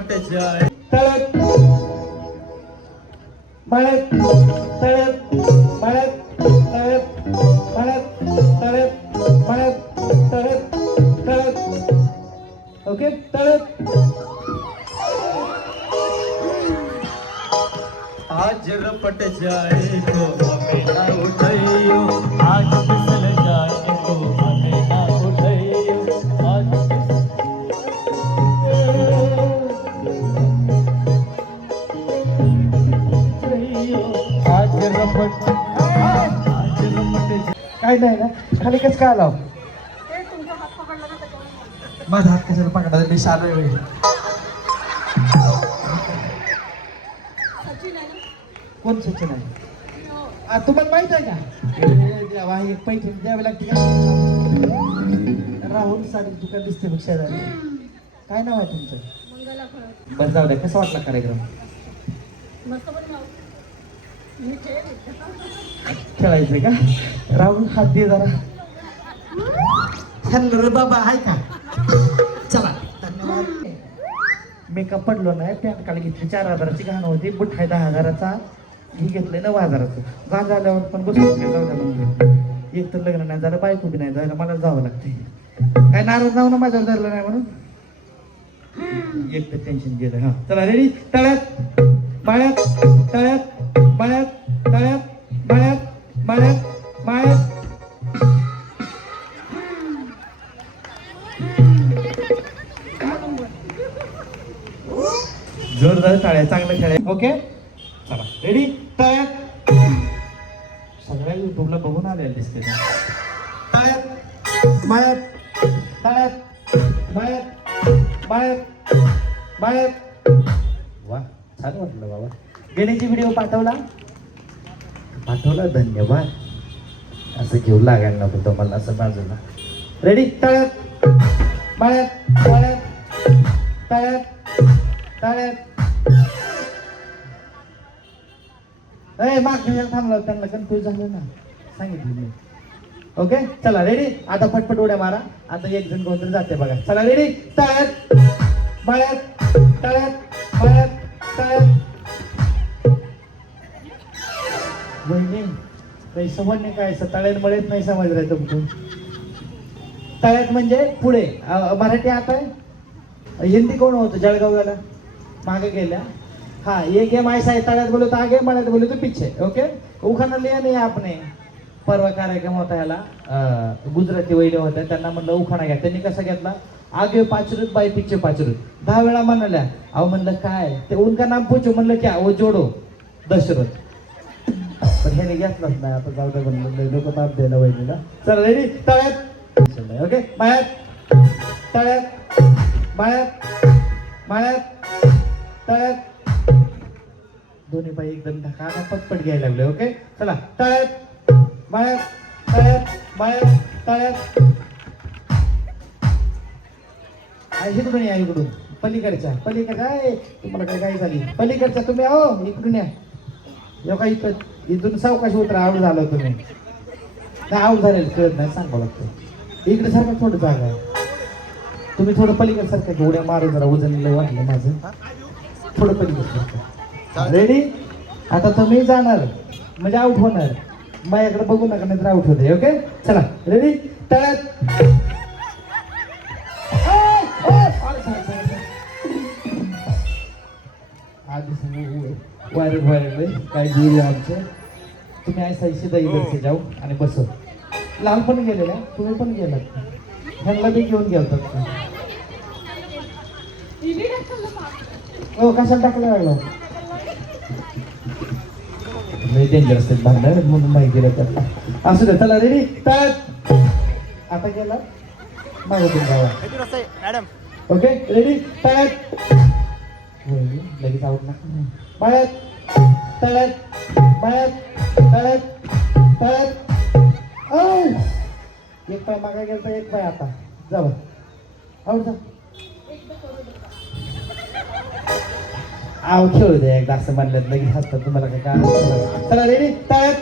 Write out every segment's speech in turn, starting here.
झिरपट्याच्या तळत मळत तळत मळत तळत मळत तळत मळत तळत तळत okay तळत आज झिरपट जाए तो हमें ना उठाइयो आज फिसल जाए तो हमें ना उठाइयो आज काय नाही ना खाली कसं काय आला माझा हात कशाला पकडा मी शाल वेळ कोण सचिन आहे तुम्हाला माहित आहे का देवा एक पैठणी द्यावी लागते का राहुल साडी दुकान दिसते बघ शेजारी काय नाव आहे तुमचं बरं जाऊ द्या कसा वाटला कार्यक्रम खेळायचंय का राहुल हात दे जरा हॅलो रे बाबा आहे का चला धन्यवाद मेकअप पडलो नाही पॅन्ट काल घेतली 4,000ची घाण होती बुट आहे 10,000चा ही घेतलंय 9,000चं घाण झाल्यावर पण बसून जाऊ द्या म्हणजे एक तर लग्न नाही झालं बायको बी नाही जायला मला जावं लागते काय नाराज जाऊ ना माझ्यावर धरलं नाही म्हणून एक तर टेन्शन गेलं हा चला रेडी तळ्यात माळ्यात तळ्यात माळ्यात तळ्यात माळ्यात माळ्यात माळ्यात जोरदार टाळ्या चांगलं खेळाय ओके चला रेडी तळ्यात सगळ्या युट्यूबला बघून आलेलं दिसते तळ्यात माळ्यात तळ्यात माळ्यात माळ्यात माळ्यात वा छान वाटलं बाबा गेण्याची व्हिडिओ पाठवला धन्यवाद असं घेऊ लागायला नको तुम्हाला असं बाजूला रेडी तळ्यात माळ्यात माळ्यात तळ्यात तळ्यात मागच्या थांबला त्यांना कन्फ्युज झालं ना सांगितलं मी ओके चला रेडी आता फटफट उड्या मारा आता एक जण कोणतरी जाते बघा चला रेडी तळ्यात माळ्यात तळ्यात माळ्यात तळ्यात वहिनी काही समजणे काय तळ्यात मळ्यात नाही समजलंय तुमचं तळ्यात म्हणजे पुढे मराठी आता आहे हिंदी कोण होतं जळगावला मागे गेल्या हाँ ये गेम ऐसा है तळ्यात बोलो तो आगे मळ्यात बोलो तो पीछे ओके उखाणा लिया नाही आपने परवा कार्यक्रम होता याला गुजराती वैद्य होत्या त्यांना म्हणलं उखाणा घ्या त्यांनी कसा घेतला आगे 5 रुपये बाय पीछे 5 रुपये 10 वेळा म्हणाल्या अहो म्हणलं काय ते उनका नाम पूछो म्हणलं क्या वो जोडो दशरथ पण ह्याने घेतलाच नाही आता जाऊ दे म्हणलं लोक ताप द्यायला वैद्यला चला रेडी तळ्यात ओके माळ्यात तळ्यात माळ्यात माळ्यात तळ्यात दोन्ही पाय एकदम ढकाना पटपट घ्यायला लागले ओके चला तळ्यात माळ्यात तळ्यात माळ्यात तळ्यात इकडून या इकडून पलीकडच्या तुम्हाला काय झाली पलीकडच्या तुम्ही आहो इकडून या का इथून सावकाश उतरा आऊट झालं तुम्ही नाही आऊट झालेलं कळत नाही सांगावं लागतं इकडे सारखं थोडं जागा आहे तुम्ही थोडं पलीकडे सारखं उड्या मारून जरा वजन वाटलं माझं थोडं पलीकडे रेडी आता तुम्ही जाणार म्हणजे आऊट होणार माझ्याकडे बघू नका नाही तर आऊट होते ओके चला रेडी तळ्यात आधी वायर काय दूर आमचं तुम्ही ऐसा सीधा इधर से जाऊ आणि बसव लहानपणी गेलेला तुम्ही पण गेलात ह्यांना बी घेऊन गेलतात हो कशाला टाकलं लागलं लय डेंजर असते भांडण म्हणून नाही गेलं त्याला असू दे चला रेडी तळ्यात आता गेला मागून गावा ओके रेडी तळ्यात लगेच आवड नका मळ्यात तळ्यात मळ्यात तळ्यात तळ्यात एक पाय मागा गेला तर एक पाय आता जाऊ आवड जा आव खेळू दे एकदा असं म्हणलं लगेच हसतात तुम्हाला काय काम चला रेडी तळ्यात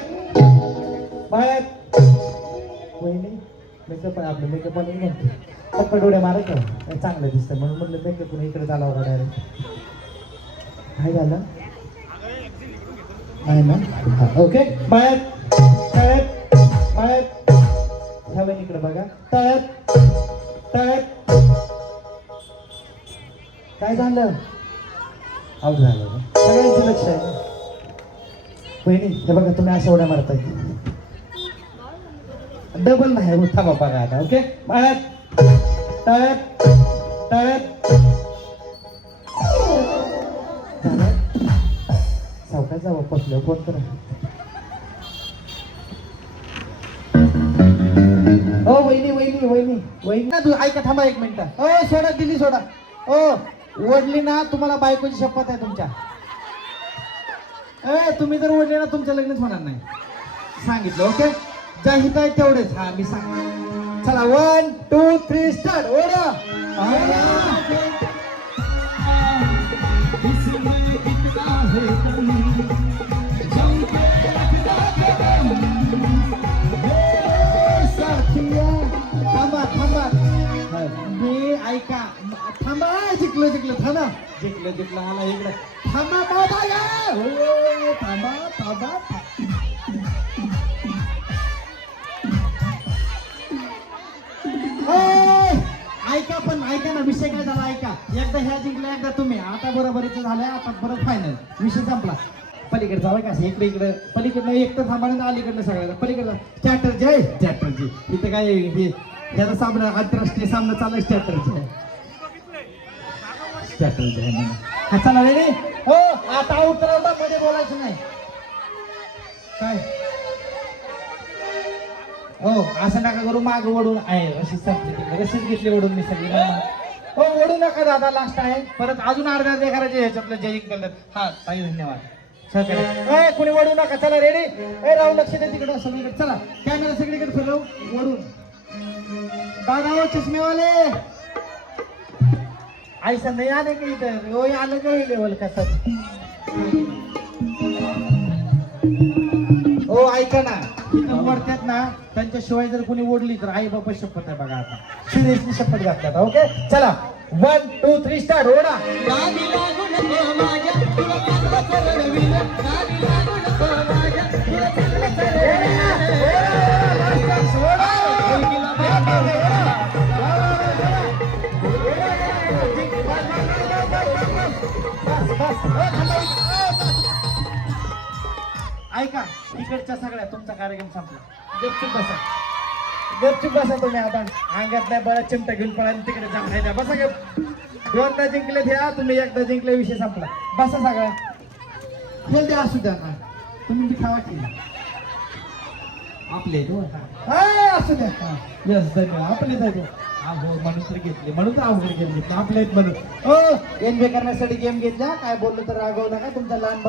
मळ्यात वहिनी मेकअप आहे आपलं, मेकअप वाले म्हणते पप्पा डोळ्या मारत काय चांगलं दिसतं म्हणून म्हणलं मेकअप इकडे झाला होता डायरेक्ट. काय झालं नाही ना? हा, ओके. बाळ्यात तळ्यात बाळ्यात ह्या इकडे बघा. तळ्यात तळ्यात काय झालं? आउट झालं का? सगळ्यांचं लक्ष आहे ना. बहिणी हे बघा तुम्ही अशा उड्या मारताय डबल नाही होत. थांबा बघा आता. ओके. बाळ्यात तळ्यात तळ्यात सावकाश जावं पसलं फोन करा. हो वहिनी वहिनी वहिनी वहिनी ना तू ऐका थांबा एक मिनिट. हो सोडा दिली सोडा. हो ओढली ना तुम्हाला बायकोची शपथ आहे तुमच्या. तुम्ही जर ओढले ना तुमचं लग्नच होणार नाही सांगितलं. ओके. ज्या हित आहे तेवढेच. हा मी सांग. चला 1 2 3 स्टार्ट. ओढा थांबा थांबा. मी ऐका थांबा. जिंकलं जिंकलं थांबा. जिंकलं जिंकलं आला इकडे. थांबा बाबा या. हो थांबा थांबा. ऐका पण ऐका ना विषय काय झाला ऐका. एकदा ह्या जिंकल्या एकदा तुम्ही. आता बरोबरीचं झालंय. आता परत फायनल विषय संपला. पलीकडे जावं का इकडे इकडे पलीकडनं एक तर थांबा ना अलीकडनं सगळ्याला पलीकडलं. स्ट्रॅटर्जी आहे स्ट्रॅटर्जी. इथं काय हे ह्याचा सामना आंतरराष्ट्रीय सामना चालू स्ट्रॅटर्जी आहे. स्ट्रॅटर्जी आहे म्हणून. हा चला रेडी. हो आता उतरवता मध्ये बोलायचं नाही काय. हो असं नका करू. माग ओढून आहे अशी संपली रशीद घेतली ओढून मी सगळी. हो ओढू नका दादा लास्ट आहे. परत अजून अर्ध्या अर्ध्या करायचे ह्याच्यातलं जय कलर. हा ताई धन्यवाद. सहकार्य कोणी ओढू नका. चला रेडी. राहू लक्ष दे तिकडं सगळीकडे. चला कॅमेरा सगळीकडे फिरव ओढून. दादा हो चष्मेवाले आयसा नाही आले का इथं. हो आलं का लेवल कसं. हो ऐका ना इथं वरत्यात ना त्यांच्याशिवाय जर कोणी ओढली तर आई बाबा शपथ आहे बघा. आता सिरियसली शपथ घातल्यात. ओके चला 1 2 3 स्टार्ट. ओढा ऐका इकडच्या सगळ्या तुमचा कार्यक्रम संपला. गपचूप बसा. गपचूप बसा तुम्ही. आता अंगात नाही बळा चिमटा घेऊन पळा तिकडे जाऊन राहिल्या. बसा गप. दोनदा जिंकले द्या तुम्ही. एकदा जिंकले विषय संपला. बसा सगळ्या. खेळ द्या असू द्या ना तुम्ही बी खावा की आपले असू द्या. यस धन्यवाद. आपलेच आहे हो म्हणून तर घेतले म्हणून तर अवघड गेम घेतले आपले म्हणून. हो एन्जॉय करण्यासाठी गेम घेतला. काय बोललो तर रागवू नका. तुमचा लहान भाऊ